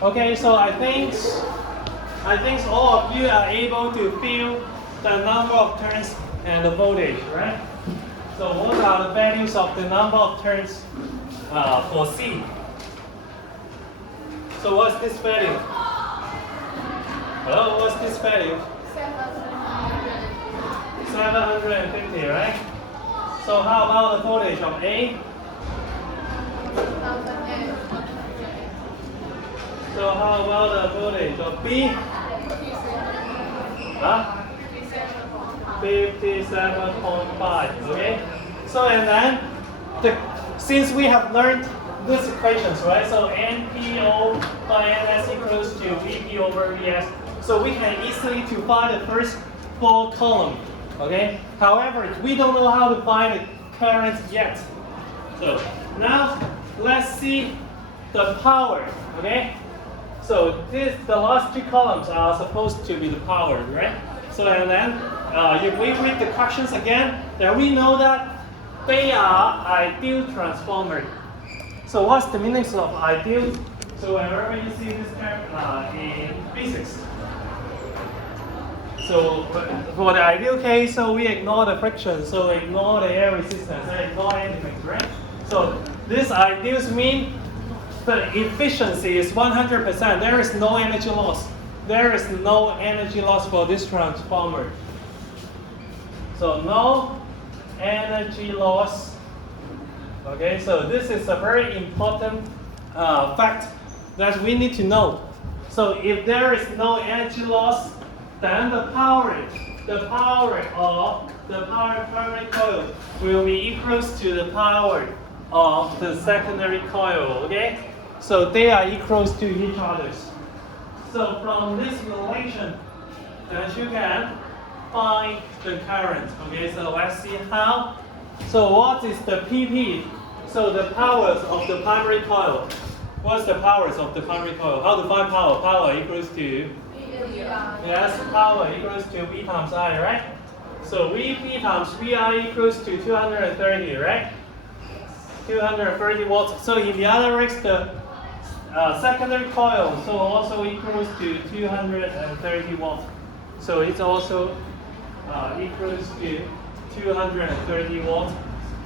Okay, so I think all of you are able to feel the number of turns and the voltage, right? So what are the values of the number of turns for C? So what's this value? Hello, what's this value? 750, right? So how about the voltage of A? So how about the voltage of B? Huh? 57.5, okay? So and then, since we have learned these equations, right? So NPO by NS equals to VP over VS. So we can easily to find the first four columns, okay? However, we don't know how to find the current yet. So now let's see the power, okay? So the last two columns are supposed to be the power, right? So and then if we read the questions again, then we know that they are ideal transformer. So what's the meaning of ideal? So whenever you see this term in physics. So for the ideal case, so we ignore the friction, so ignore the air resistance, and ignore anything, right? So this ideals mean the efficiency is 100%. There is no energy loss. There is no energy loss for this transformer. So no energy loss. Okay, so this is a very important fact that we need to know. So if there is no energy loss, then the power of the primary coil will be equals to the power of the secondary coil. Okay, so they are equals to each other. So from this relation, then you can find the current. Okay, so let's see how. So what is the PP? So the powers of the primary coil. What's the powers of the primary coil? How to find power? Power equals to? Yes, power equals to V times I, right? So VP times VI equals to 230, right? 230 watts. So in the other words, the secondary coil so also equals to 230 watts. So it's also equals to 230 watts.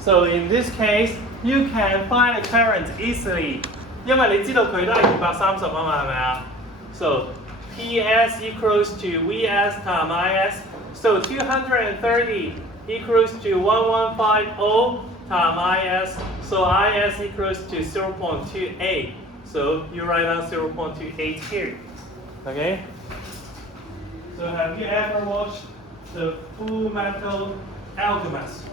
So in this case, you can find the current easily. 因為你知道佢都係230啊嘛，係咪啊？ So PS equals to VS times IS. So 230 equals to 1150 times IS. So IS equals to 0.28. So you write down 0.28 here. Okay? So have you ever watched the Full Metal Alchemist?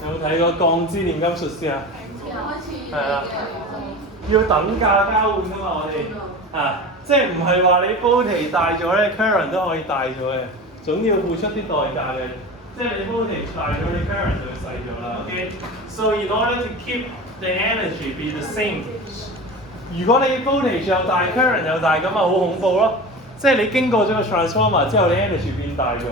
有冇睇過鋼之煉金術師啊？係啦，要等價交換㗎嘛，我哋即係唔係話你voltage大咗咧 current 都可以大咗嘅，總要付出啲代價嘅。即係你 voltage 大咗，你 current 就細咗啦。OK， so in order to keep the energy be the same， 如果你 voltage 又大 current 又大，咁咪好恐怖咯。即係你經過咗個 transformer 之後，你 energy 變大咗。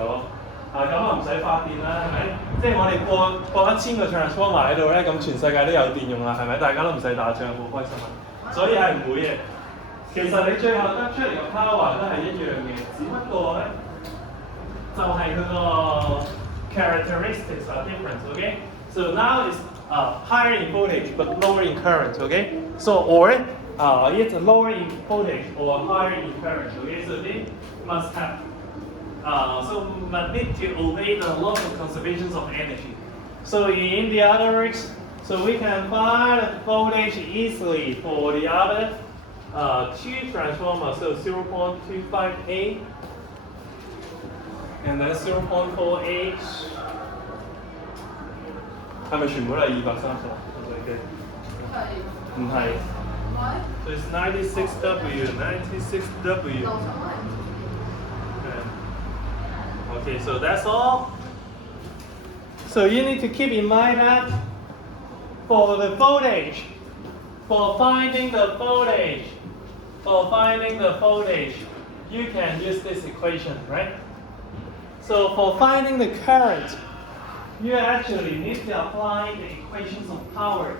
咁唔使發電啦，係咪？即係我哋播1000個 transformer 喺度咧，咁全世界都有電用啦，係咪？大家都唔使打仗，好開心啊！所以係唔會嘅。其實你最後得出嚟嘅 power 都係一樣嘅，只不過咧就係佢個 characteristics are different. Okay, so now it's higher in voltage but lower in current. Okay, so or it's lower in voltage or higher in current. Okay, so they must have. But need to obey the law of conservation of energy. So in the other words, so we can find voltage easily for the other two transformers. So 0.258 and then 0.48. 係咪全部都係230？唔係。So it's 96W, 96W. Okay, so that's all. So you need to keep in mind that for the voltage, for finding the voltage, you can use this equation, right? So for finding the current, you actually need to apply the equations of power.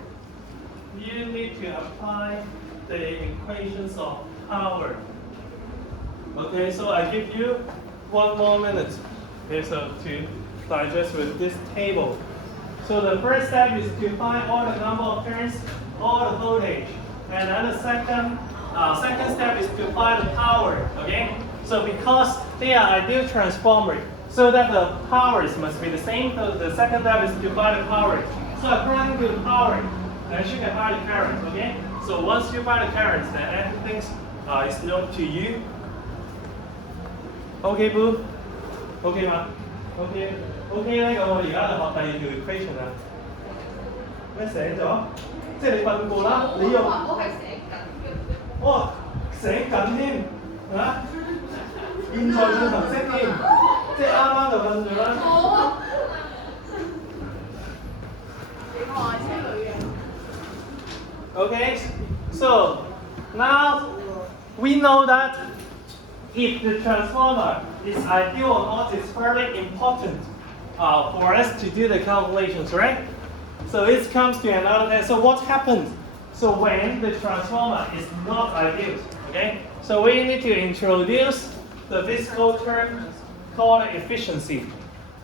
You need to apply the equations of power. Okay, so I give you 1 more minute. Okay, so to digest with this table. So the first step is to find all the number of turns, all the voltage. And then the second step is to find the power. Okay? So because they are ideal transformer, so that the powers must be the same, so the second step is to find the power. So according to the power, then you can find the current. Okay? So once you find the current, then everything is known to you. Okay, boo? Okay 嘛 ？OK OK 咧，咁我而家就學第二條 equation 啦。咩醒咗？即係你瞓過啦，你用我係醒緊嘅。哦，醒緊添嚇？現在進行式添，即係啱啱就瞓咗啦。冇啊！你話車女嘅。Okay, so now we know that if the transformer is ideal or not is very important for us to do the calculations, right? So it comes to another test. So what happens? So when the transformer is not ideal, okay? So we need to introduce the physical term called efficiency,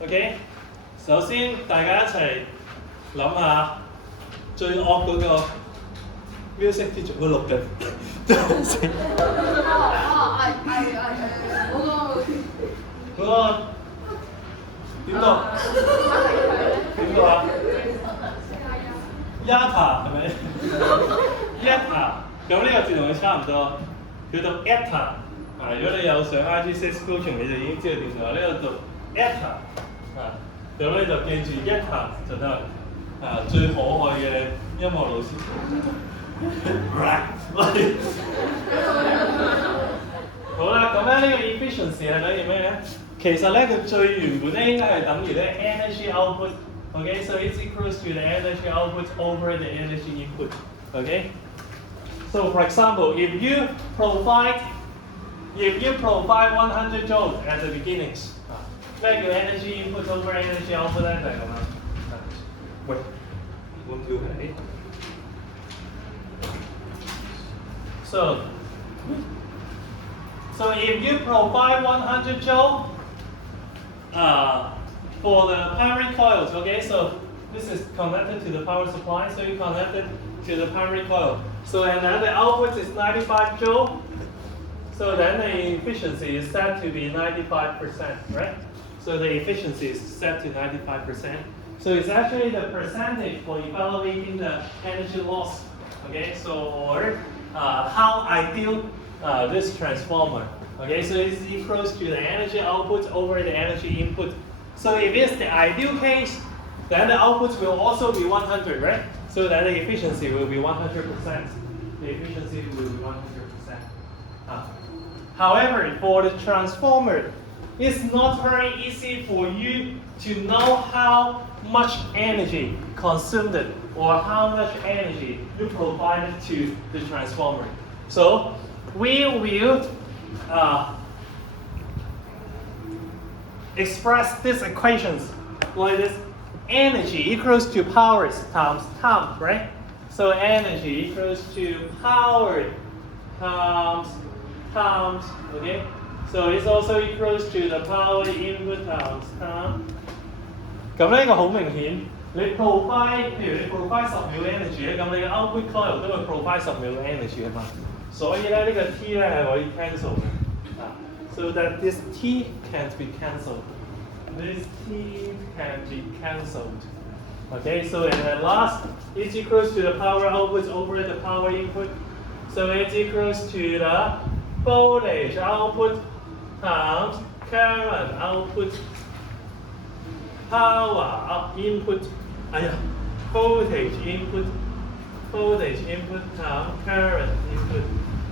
okay? 首先大家一齊諗下最惡嗰個 music teacher 會錄緊。嗰個點讀？點讀啊 ？Yata 係咪 ？Yata 咁呢個字同佢差唔多，叫做 eta。如果你有上 IG6 coaching， 你就已經知道點讀。呢個讀 eta 咁咧就記住 eta 就得啦。最可愛嘅音樂老師。好啦，咁咧呢個 efficiency 係等於咩咧？其實咧佢最原本咧應該係等於咧 energy output。Okay, so it's equals to the energy output over the energy input. Okay. So for example, if you provide 100 joules at the beginnings， 咩叫 energy input over energy output 咧？就係咁啦。喂，換條皮。So if you provide 100 joule for the primary coils, okay, so this is connected to the power supply, so you connect it to the primary coil. So and then the output is 95 joule, so then the efficiency is set to be 95%, right? So the efficiency is set to 95%. So it's actually the percentage for evaluating the energy loss, okay, so or how ideal this transformer. Okay, so it's equals to the energy output over the energy input. So if it's the ideal case, then the output will also be 100, right? So then the efficiency will be 100%. The efficiency will be 100%. However, for the transformer, it's not very easy for you to know how much energy consumed or how much energy you provided to the transformer. So we will express these equations like this: energy equals to powers times time, right? So energy equals to power times, okay? So it's also equals to the power input times time. 咁呢個好明顯，你 provide 譬如你 provide 10秒嘅 energy 咧，咁你嘅 output coil 都會 provide 10秒嘅 energy 啊嘛。所以咧呢個 T 咧係可以 cancel 嘅。So that this T can't be cancelled. This T can be cancelled. Okay, so and at last, it's equals to the power output over the power input. So it's equals to the voltage output times current output, power input, voltage input times current input.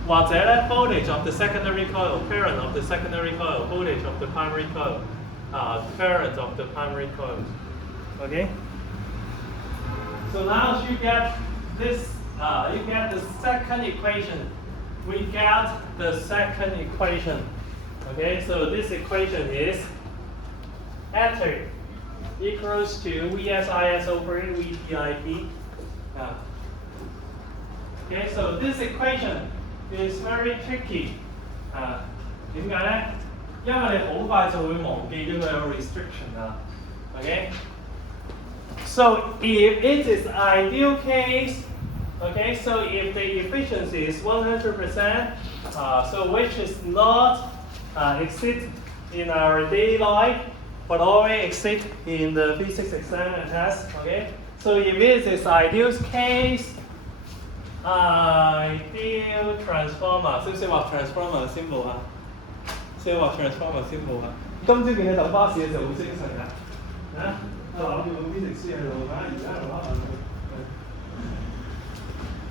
或者咧 voltage of the secondary coil, current of the secondary coil, voltage of the primary coil, current of the primary coil. Okay? So now you get this, you get the second equation. We get the second equation. Okay, so this equation is ether equals to VSIS over VDIP. Okay, so this equation is very tricky. 點解咧？因為你好快就會忘記咗佢有 restriction 啦。Okay? So if it is ideal case, okay, so if the efficiency is 100%, so which is not exist in our daily life, but always exist in the physics exam and test, okay? So if it is ideal case, ideal transformer， 識唔識畫 transformer 嘅 symbol 啊？識畫 transformer symbol 啊？今朝見你等巴士嘅時候好精神㗎，啊！我諗住個邊食書喺度，而家喺度玩。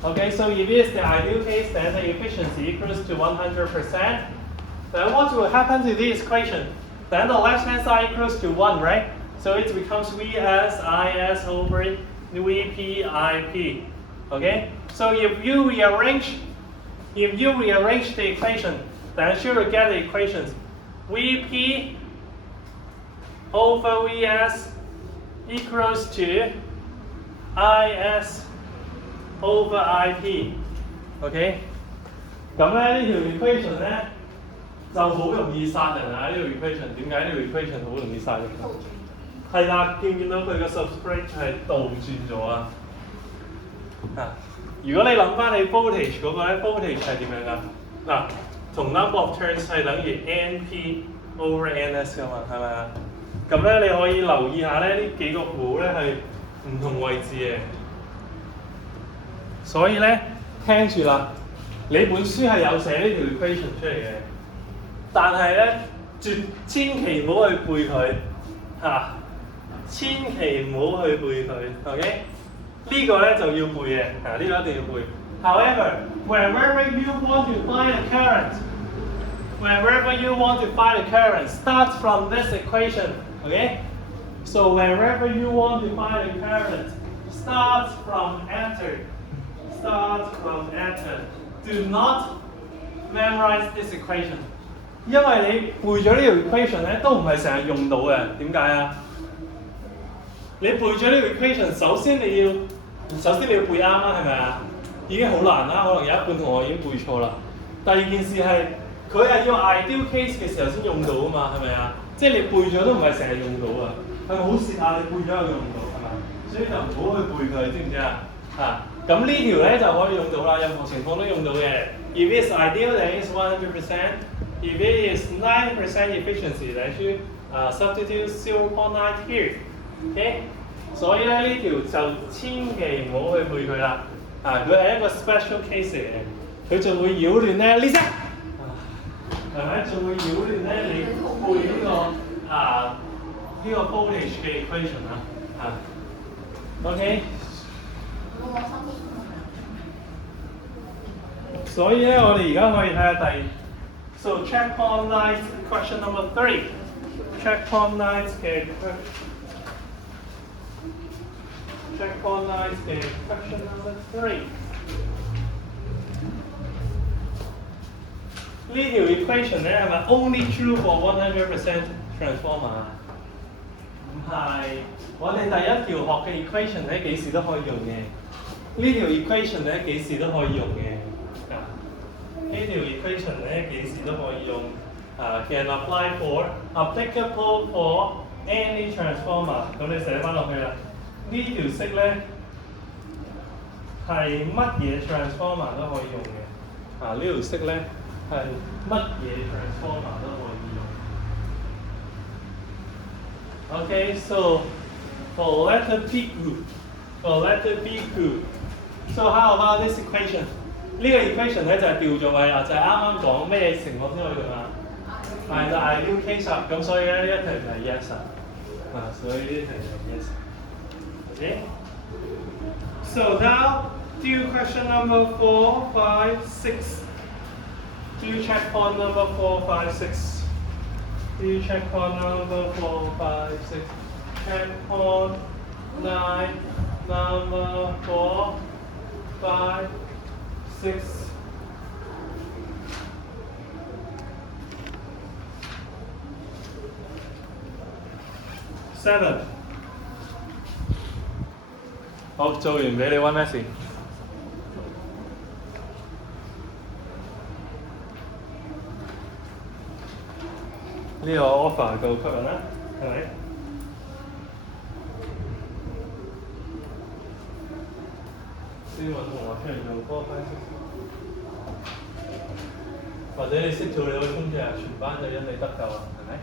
Okay, so if it is the ideal case, then the efficiency equals to 100%. Then what will happen to this equation? Then the left-hand side equals to 1, right? So it becomes Vs Is over Vp Ip. Okay? So if you rearrange the equation, then you will get the equations Vp over Vs equals to Is over Ip. OK？ 咁咧呢條 equation 咧就好容易殺人啊！呢條 equation 點解呢條 equation 好容易殺人啊？係啦，見唔見到佢個 subscript 係倒轉咗啊？如果你諗翻你 voltage 嗰個咧 ，voltage 係點樣㗎？嗱，同 number of turns 係等於 Np over Ns 㗎嘛，係咪啊？咁咧你可以留意下咧，呢幾個符咧係唔同位置嘅。所以咧，聽住啦，你本書係有寫呢條 equation 出嚟嘅，但係咧千祈唔好去背佢千祈唔好去背佢 ，OK？ 呢個咧就要背嘅，呢個一定要背。However, wherever you want to find a current, start from this equation, okay? So wherever you want to find a current, start from enter. Do not memorize this equation. 因為你背咗呢條 equation 咧，都唔係成日用到嘅。點解啊？你背咗呢條 equation，首先你要背啱啦，係咪啊？已經好難啦，可能有一半同學已經背錯啦。第二件事係佢係要 ideal case 嘅時候先用到啊嘛，係咪啊？即係你背咗都唔係成日用到啊，係咪好蝕啊？你背咗又用唔到，係咪？所以就唔好去背佢，知唔知啊？咁呢條咧就可以用到啦，任何情況都用到嘅。If it's ideal, then it's 100%. If it is 90% efficiency, then you substitute 0.9 here. OK？ 所以咧呢條就千祈唔好去背佢啦。佢係一個 special case 嚟嘅，佢就會擾亂咧呢隻，係咪？就會擾亂咧你背呢個 voltage 嘅 equation 啦。OK？ 所以咧，我哋而家可以睇下So checkpoint lines question number 3. Checkpoint lines 嘅 question number 3. 呢條 equation 咧係咪 only true for 100% transformer 啊？唔係，我哋第一條學嘅 equation 咧幾時都可以用嘅。呢條 equation 咧幾時都可以用嘅。呢條 equation 咧幾時都可以用。can applicable for any transformer。咁你寫翻落去啦。呢條式咧係乜嘢 transformer 都可以用嘅。呢條式咧係乜嘢 transformer 都可以用。Okay, so for letter B group, so how about this equation? 呢個 equation 咧就係調咗位啊，就係啱啱講咩情況先可以用啊？係就 ideal case 啊，咁所以咧呢一題就係 yes 啊，所以呢題就係 yes。Okay? So now do question number 4, 5, 6. Do checkpoint number 4, 5, 6. Do checkpoint number 4, 5, 6. Checkpoint 9, number 4, 5, 6. Seven. 好，做完俾你溫咩事？呢個 offer 夠吸引啦，係咪？希望同學出嚟做科分析，或者你識做你可以衝出嚟，全班就因你得救啦，係咪？